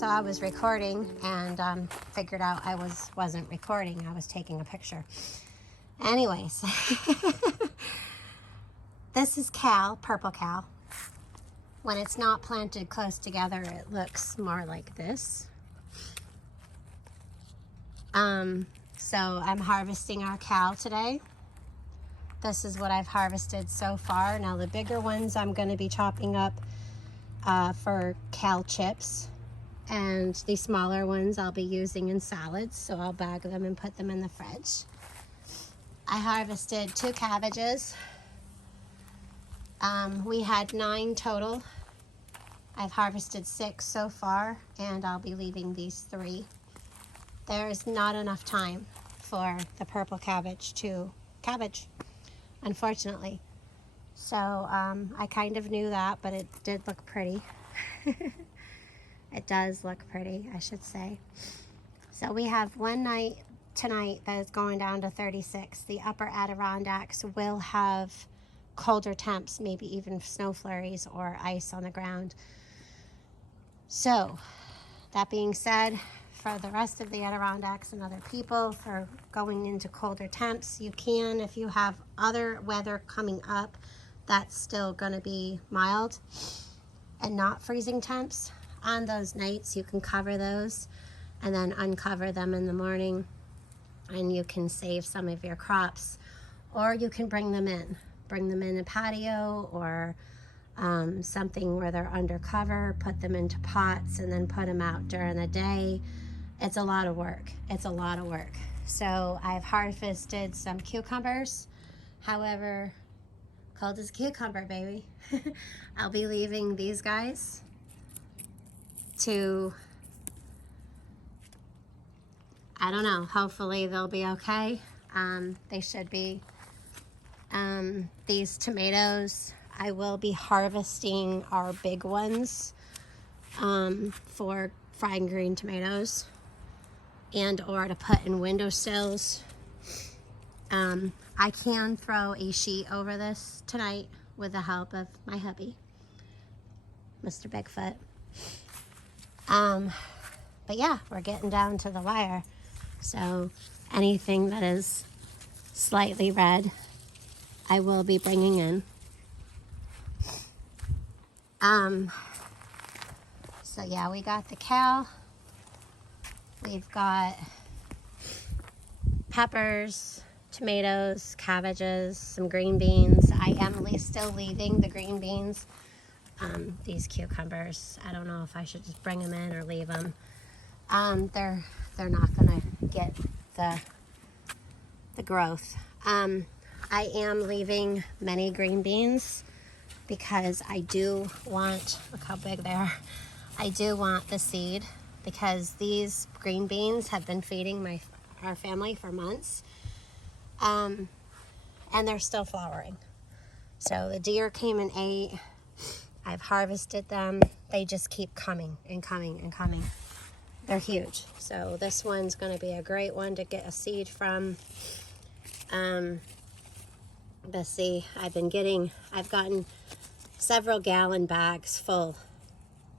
so I was recording and figured out I wasn't recording. I was taking a picture. Anyways, this is Cal, purple Cal. When it's not planted close together, it looks more like this. So I'm harvesting our Cal today. This is what I've harvested so far. Now the bigger ones I'm going to be chopping up for Cal chips, and the smaller ones I'll be using in salads, so I'll bag them and put them in the fridge. I harvested 2 cabbages. We had 9 total. I've harvested 6 so far, and I'll be leaving these 3. There's not enough time for the purple cabbage to cabbage, unfortunately. So I kind of knew that, but it did look pretty. It does look pretty, I should say. So we have one night tonight that is going down to 36. The upper Adirondacks will have colder temps, maybe even snow flurries or ice on the ground. So that being said, for the rest of the Adirondacks and other people, for going into colder temps, you can, if you have other weather coming up that's still going to be mild and not freezing temps, on those nights you can cover those and then uncover them in the morning, and you can save some of your crops, or you can bring them in a patio or something where they're under cover, put them into pots and then put them out during the day. It's a lot of work. It's a lot of work. So I've harvested some cucumbers. However, cold as a cucumber, baby. I'll be leaving these guys to, I don't know, hopefully they'll be okay. They should be. These tomatoes, I will be harvesting our big ones for frying green tomatoes and or to put in windowsills. I can throw a sheet over this tonight with the help of my hubby, Mr. Bigfoot. But yeah, we're getting down to the wire. So anything that is slightly red, I will be bringing in. So yeah, we got the Cal. We've got peppers, tomatoes, cabbages, some green beans. I am still leaving the green beans. These cucumbers, I don't know if I should just bring them in or leave them. They're not gonna get the growth. I am leaving many green beans because I do want, look how big they are. I do want the seed because these green beans have been feeding our family for months. And they're still flowering. So the deer came and ate. I've harvested them. They just keep coming and coming and coming. They're huge. So this one's going to be a great one to get a seed from. Let's see, I've gotten several gallon bags full,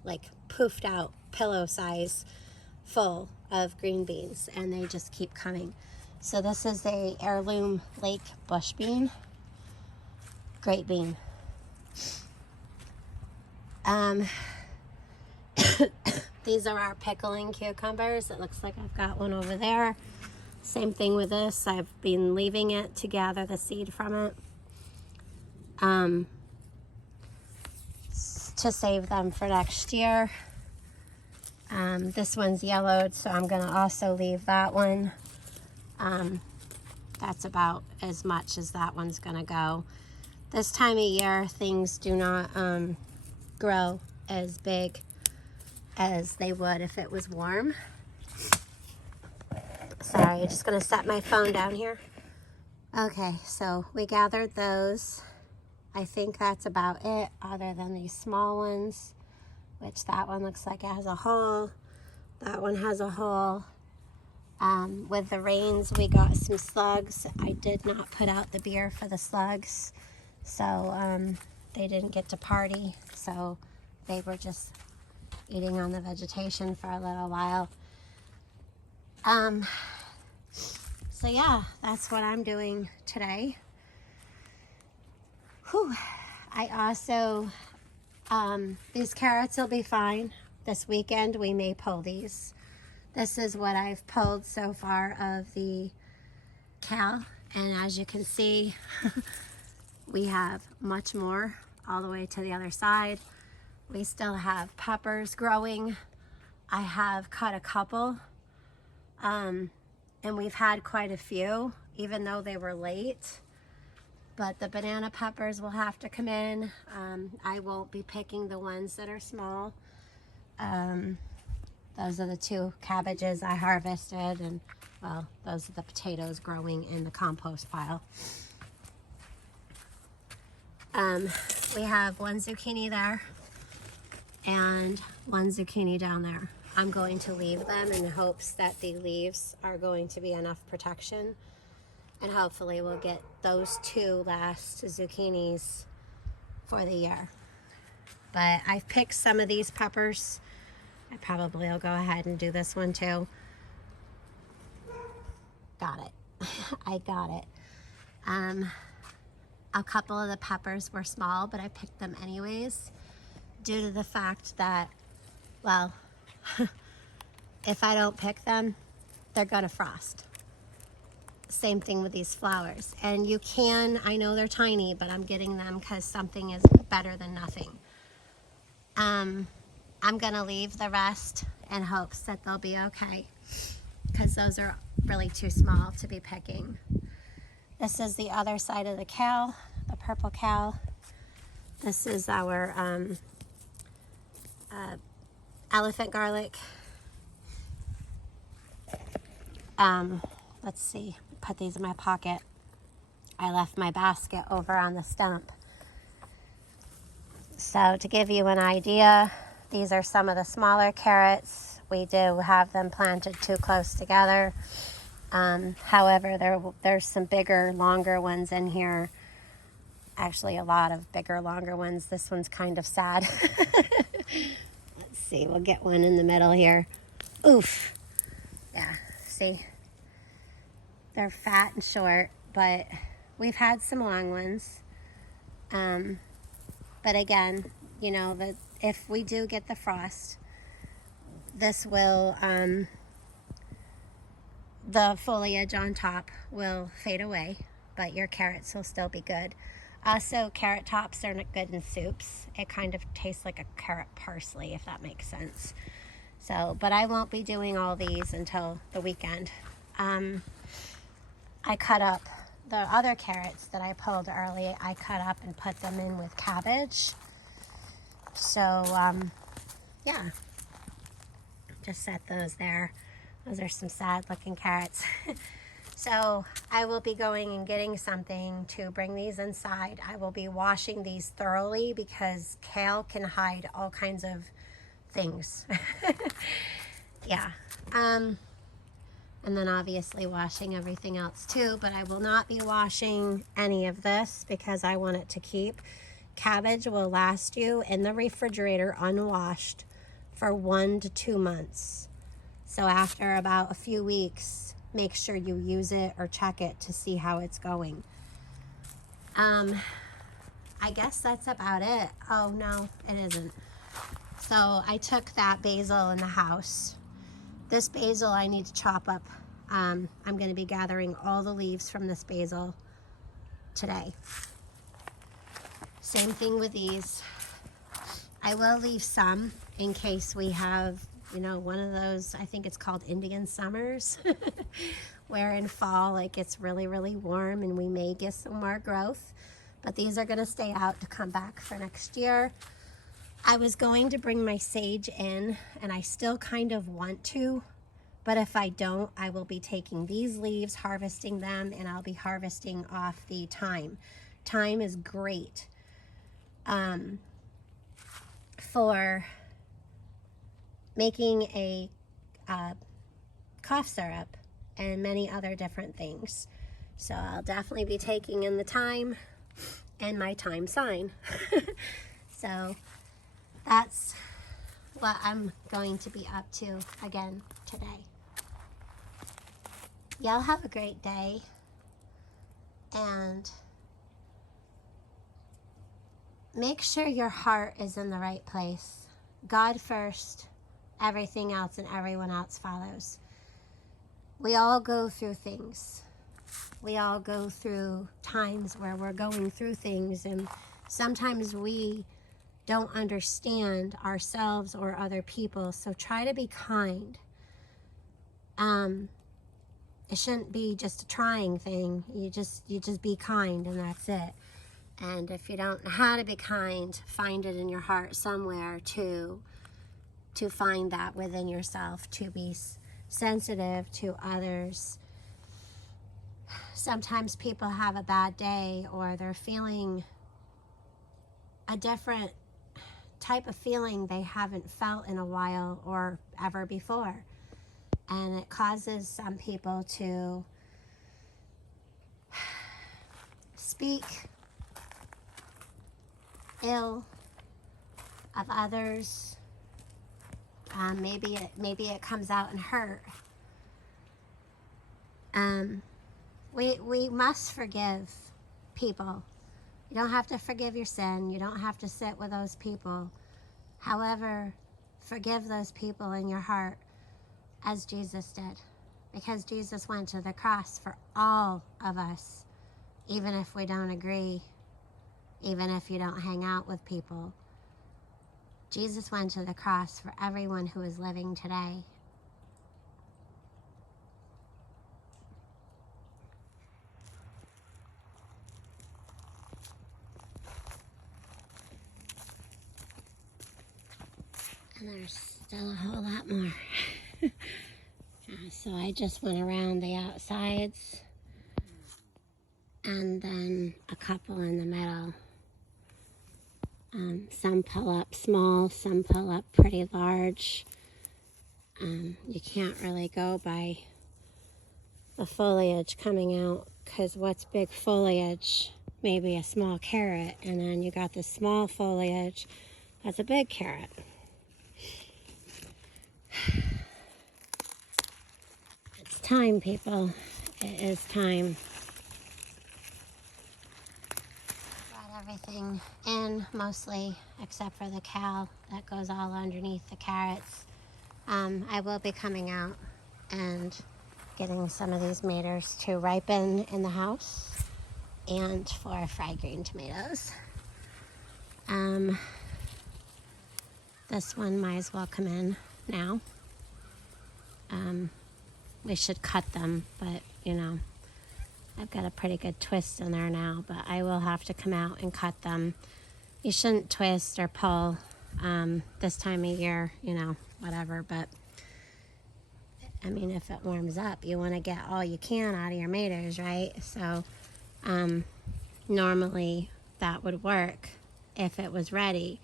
like poofed out, pillow size full of green beans, and they just keep coming. So this is a heirloom lake bush bean. Great bean. These are our pickling cucumbers. It looks like I've got one over there. Same thing with this. I've been leaving it to gather the seed from it. To save them for next year. This one's yellowed, so I'm gonna also leave that one. That's about as much as that one's gonna go. This time of year, things do not grow as big as they would if it was warm. Sorry, I'm just gonna set my phone down here. Okay, so we gathered those. I think that's about it, other than these small ones, which that one looks like it has a hole. That one has a hole. With the rains, we got some slugs. I did not put out the beer for the slugs, so they didn't get to party, so they were just eating on the vegetation for a little while. So yeah, that's what I'm doing today. Whew. I also, these carrots will be fine. This weekend we may pull these. This is what I've pulled so far of the kale. And as you can see, we have much more all the way to the other side. We still have peppers growing. I have cut a couple. And we've had quite a few, even though they were late. But the banana peppers will have to come in. I won't be picking the ones that are small. Those are the 2 cabbages I harvested, and well, those are the potatoes growing in the compost pile. We have 1 zucchini there and 1 zucchini down there. I'm going to leave them in hopes that the leaves are going to be enough protection, and hopefully we'll get those 2 last zucchinis for the year. But I've picked some of these peppers. I probably will go ahead and do this one too. Got it. I got it. A couple of the peppers were small, but I picked them anyways due to the fact that, well, if I don't pick them, they're gonna frost. Same thing with these flowers. And you can, I know they're tiny, but I'm getting them because something is better than nothing. I'm gonna leave the rest in hopes that they'll be okay, because those are really too small to be picking. This is the other side of the kale, the purple kale. This is our elephant garlic. Let's see, put these in my pocket. I left my basket over on the stump. So to give you an idea, these are some of the smaller carrots. We do have them planted too close together. However, there's some bigger, longer ones in here. Actually, a lot of bigger, longer ones. This one's kind of sad. Let's see, we'll get one in the middle here. Oof. Yeah, see? They're fat and short, but we've had some long ones. But again, you know, if we do get the frost, this will, the foliage on top will fade away, but your carrots will still be good. Also, carrot tops are good in soups. It kind of tastes like a carrot parsley, if that makes sense. So, but I won't be doing all these until the weekend. I cut up the other carrots that I pulled early. I cut up and put them in with cabbage. So, yeah, just set those there. Those are some sad looking carrots. So I will be going and getting something to bring these inside. I will be washing these thoroughly because kale can hide all kinds of things. Yeah. And then obviously washing everything else too, but I will not be washing any of this because I want it to keep. Cabbage will last you in the refrigerator unwashed for 1 to 2 months. So after about a few weeks, make sure you use it or check it to see how it's going. I guess that's about it. Oh no, it isn't. So I took that basil in the house. This basil I need to chop up. I'm going to be gathering all the leaves from this basil today. Same thing with these. I will leave some in case we have, you know, one of those, I think it's called Indian summers, where in fall it gets really, really warm and we may get some more growth. But these are going to stay out to come back for next year. I was going to bring my sage in, and I still kind of want to, but if I don't, I will be taking these leaves, harvesting them, and I'll be harvesting off the thyme. Thyme is great for making a cough syrup and many other different things. So I'll definitely be taking in the thyme and my thyme sign. So that's what I'm going to be up to again today. Y'all have a great day, and make sure your heart is in the right place. God first, everything else and everyone else follows. We all go through things. We all go through times where we're going through things, and sometimes we don't understand ourselves or other people, so try to be kind. It shouldn't be just a trying thing. You just be kind, and that's it. And if you don't know how to be kind, find it in your heart somewhere to find that within yourself, to be sensitive to others. Sometimes people have a bad day, or they're feeling a different type of feeling they haven't felt in a while or ever before. And it causes some people to speak ill of others. Maybe it comes out in hurt. We must forgive people. You don't have to forgive your sin. You don't have to sit with those people. However, forgive those people in your heart as Jesus did, because Jesus went to the cross for all of us, even if we don't agree, even if you don't hang out with people. Jesus went to the cross for everyone who is living today. And there's still a whole lot more. So I just went around the outsides, and then a couple in the middle. Some pull up small, some pull up pretty large. You can't really go by the foliage coming out, because what's big foliage? Maybe a small carrot, and then you got the small foliage that's a big carrot. It's time, people. It is time. Brought everything in, mostly, except for the cal that goes all underneath the carrots. I will be coming out and getting some of these maters to ripen in the house and for fried green tomatoes. This one might as well come in now. We should cut them, but you know, I've got a pretty good twist in there now, but I will have to come out and cut them. You shouldn't twist or pull this time of year, you know, whatever, but I mean, if it warms up, you want to get all you can out of your maters, right? So normally that would work if it was ready,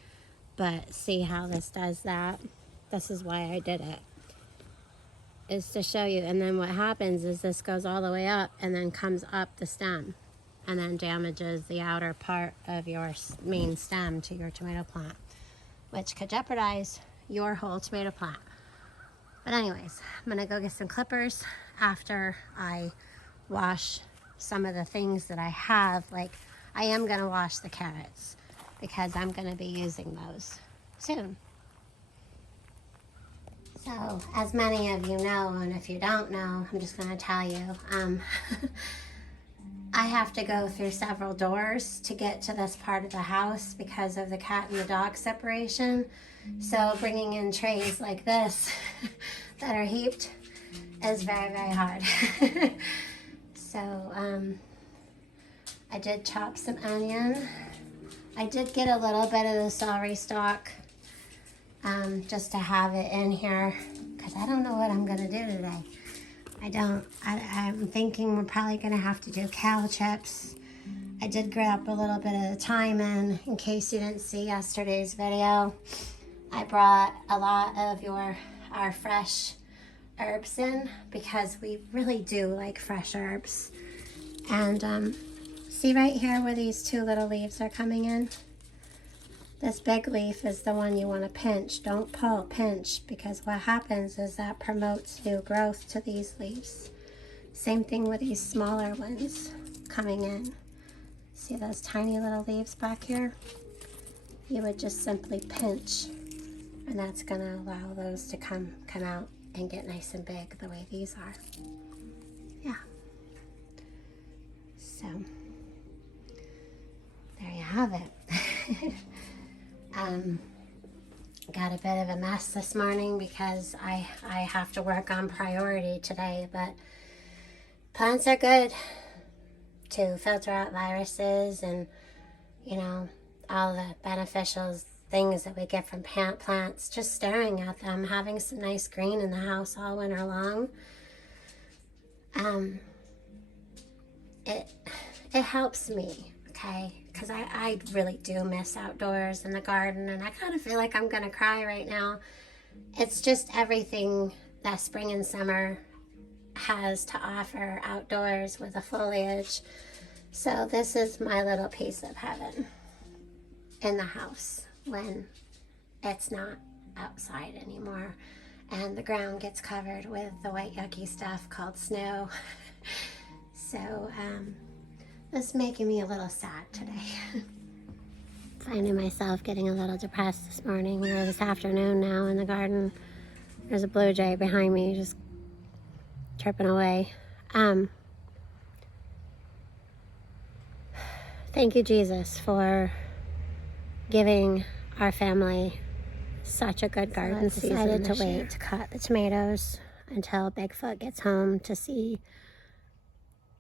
but see how this does that? This is why I did it, is to show you. And then what happens is this goes all the way up and then comes up the stem and then damages the outer part of your main stem to your tomato plant, which could jeopardize your whole tomato plant. But anyways, I'm gonna go get some clippers after I wash some of the things that I have. Like, I am gonna wash the carrots because I'm gonna be using those soon. So, as many of you know, and if you don't know, I'm just gonna tell you, I have to go through several doors to get to this part of the house because of the cat and the dog separation. So bringing in trays like this that are heaped is very, very hard. So I did chop some onion. I did get a little bit of the celery stalk just to have it in here, because I don't know what I'm gonna do today. I'm thinking we're probably gonna have to do cal chips. I did grab a little bit of the thyme in case you didn't see yesterday's video. I brought a lot of our fresh herbs in because we really do like fresh herbs. And see right here where these two little leaves are coming in? This big leaf is the one you want to pinch. Don't pull, pinch, because what happens is that promotes new growth to these leaves. Same thing with these smaller ones coming in. See those tiny little leaves back here? You would just simply pinch, and that's going to allow those to come out and get nice and big the way these are. Yeah. So, there you have it. Got a bit of a mess this morning because I have to work on priority today, but plants are good to filter out viruses and, you know, all the beneficial things that we get from plants. Just staring at them, having some nice green in the house all winter long. It helps me, okay? Because I really do miss outdoors and the garden, and I kind of feel like I'm gonna cry right now. It's just everything that spring and summer has to offer outdoors with the foliage. So this is my little piece of heaven in the house when it's not outside anymore and the ground gets covered with the white yucky stuff called snow. So it's making me a little sad today. Finding myself getting a little depressed this morning or this afternoon now in the garden. There's a blue jay behind me just chirping away. Thank you, Jesus, for giving our family such a good garden season. I decided to wait to cut the tomatoes until Bigfoot gets home to see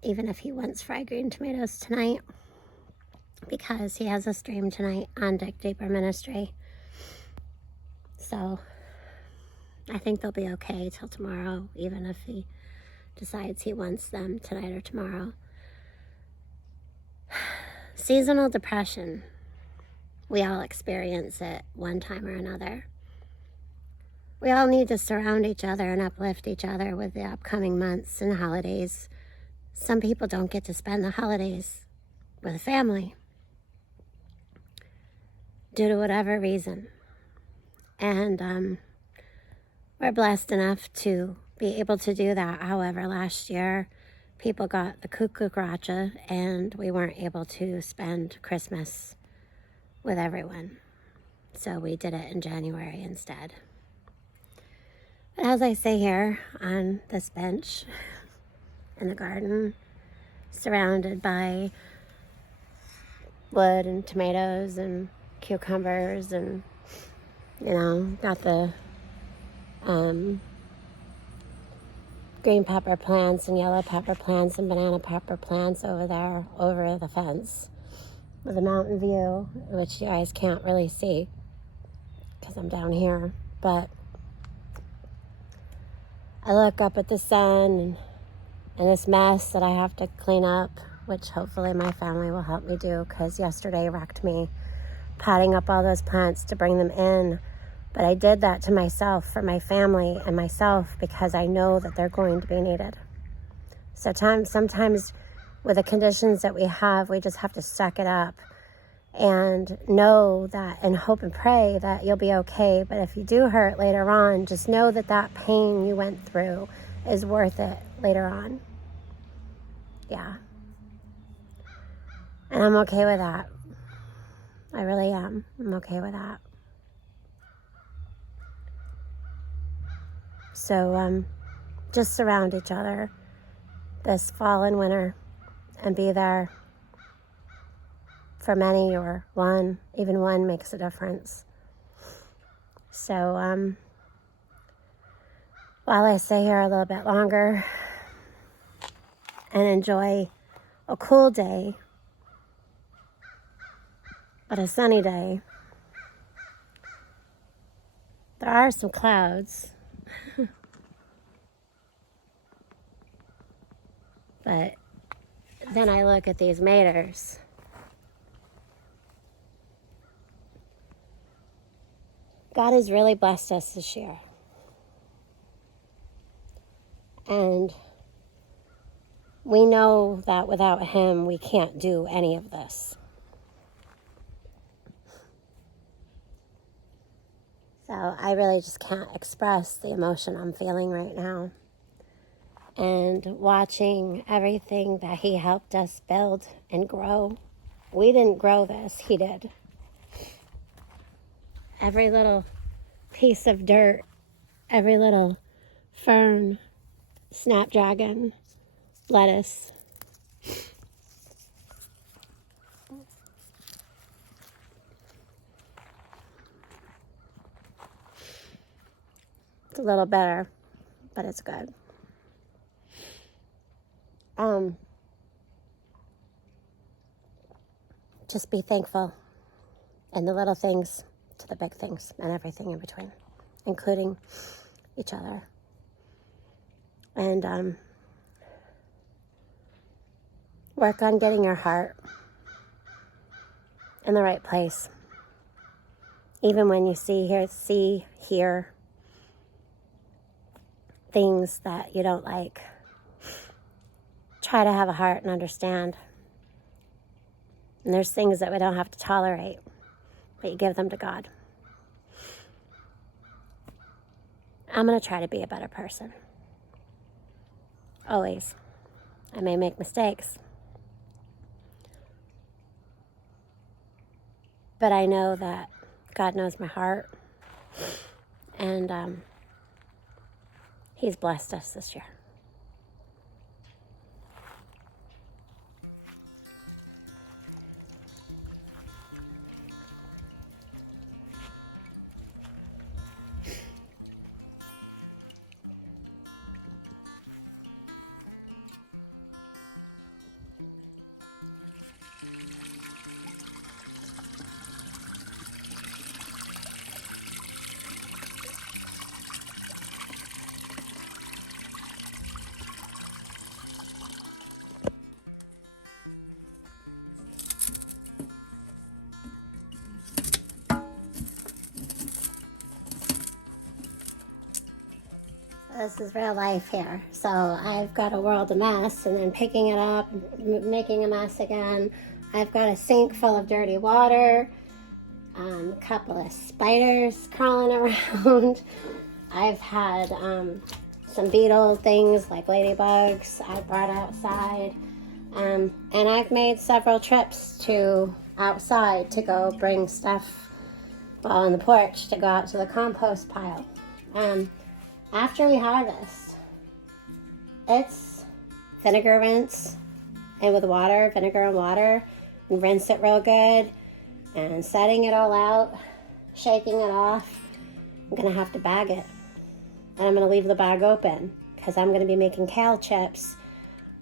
even if he wants fried green tomatoes tonight, because he has a stream tonight on Dig Deeper Ministry. So I think they'll be okay till tomorrow, even if he decides he wants them tonight or tomorrow. Seasonal depression. We all experience it one time or another. We all need to surround each other and uplift each other with the upcoming months and holidays. Some people don't get to spend the holidays with a family due to whatever reason. And we're blessed enough to be able to do that. However, last year, people got the cucaracha and we weren't able to spend Christmas with everyone. So we did it in January instead. But as I sit here on this bench in the garden, surrounded by wood and tomatoes and cucumbers and, you know, got the green pepper plants and yellow pepper plants and banana pepper plants over there over the fence with a mountain view, which you guys can't really see because I'm down here. But I look up at the sun and this mess that I have to clean up, which hopefully my family will help me do, because yesterday wrecked me potting up all those plants to bring them in. But I did that to myself, for my family and myself, because I know that they're going to be needed. So sometimes with the conditions that we have, we just have to suck it up and know that and hope and pray that you'll be okay. But if you do hurt later on, just know that that pain you went through is worth it later on. Yeah. And I'm okay with that. I really am. I'm okay with that. So just surround each other this fall and winter and be there for many, or one. Even one makes a difference. So while I stay here a little bit longer and enjoy a cool day, but a sunny day, there are some clouds. But then I look at these maters. God has really blessed us this year. And we know that without Him, we can't do any of this. So I really just can't express the emotion I'm feeling right now. And watching everything that he helped us build and grow. We didn't grow this, he did. Every little piece of dirt, every little fern, snapdragon, lettuce. It's a little bitter, but it's good. Just be thankful in the little things to the big things and everything in between, including each other. And work on getting your heart in the right place. Even when you hear things that you don't like, try to have a heart and understand. And there's things that we don't have to tolerate, but you give them to God. I'm going to try to be a better person. Always. I may make mistakes. But I know that God knows my heart. And He's blessed us this year. This is real life here. So I've got a world of mess, and then picking it up, making a mess again. I've got a sink full of dirty water, a couple of spiders crawling around. I've had some beetle things like ladybugs I brought outside. And I've made several trips to outside to go bring stuff on the porch to go out to the compost pile. After we harvest, it's vinegar rinse, and with water, vinegar and water, and rinse it real good, and setting it all out, shaking it off. I'm going to have to bag it, and I'm going to leave the bag open because I'm going to be making kale chips,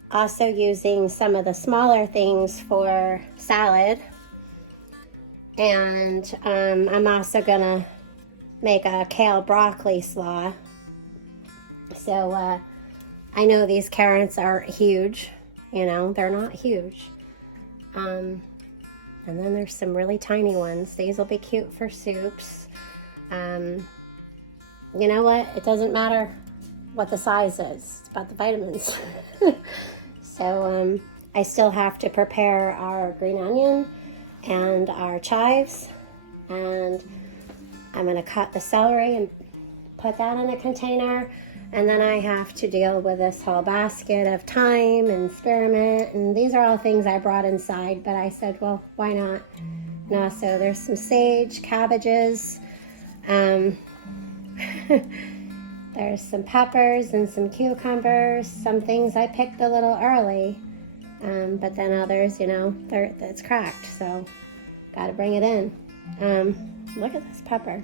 also using some of the smaller things for salad, and I'm also going to make a kale broccoli slaw. So I know these carrots aren't huge, they're not huge. And then there's some really tiny ones. These will be cute for soups. You know what? It doesn't matter what the size is. It's about the vitamins. So I still have to prepare our green onion and our chives. And I'm going to cut the celery and put that in a container. And then I have to deal with this whole basket of thyme and spearmint. And these are all things I brought inside, but I said, well, why not? And also there's some sage, cabbages. There's some peppers and some cucumbers. Some things I picked a little early. But then others, it's cracked. So got to bring it in. Look at this pepper.